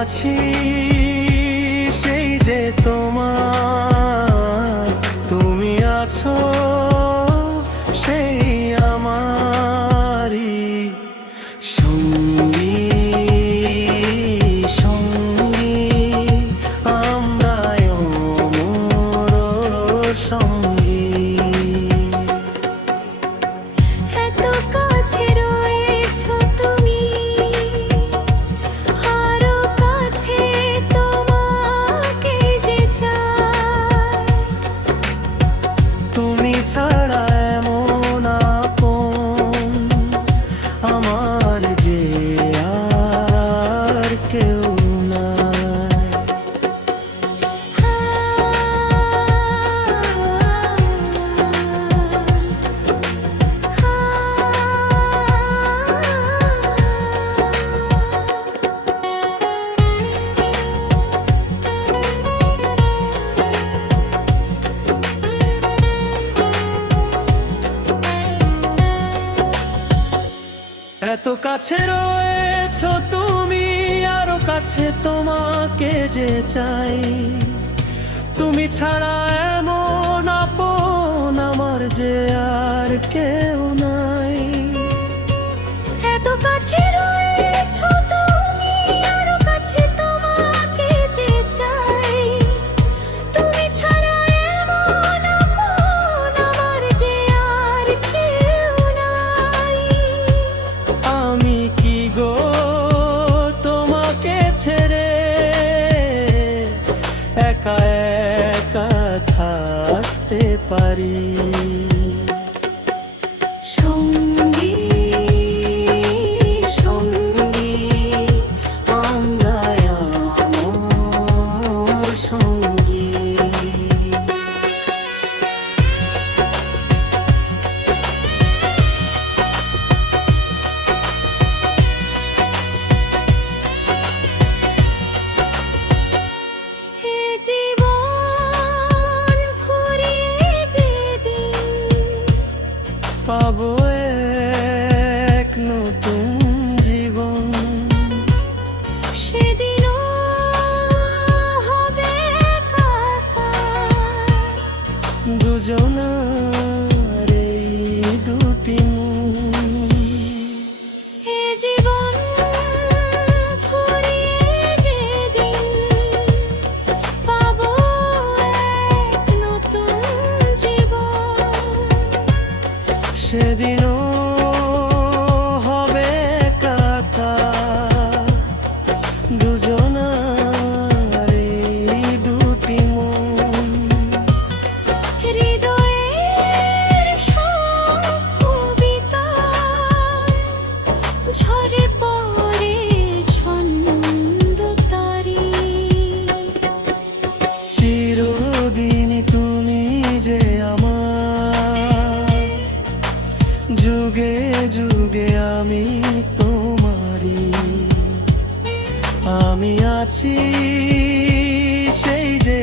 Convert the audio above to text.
আছি সেই যে তোমার তুমি আছো সেই কেউ এত কাছে রয়েছ তো কাছে তোমাকে যে চাই। তুমি ছাড়া এমন আপন আমার যে আর কেউ পারি। পাবো যুগে যুগে আমি তোমারি আমি আছি সেই যে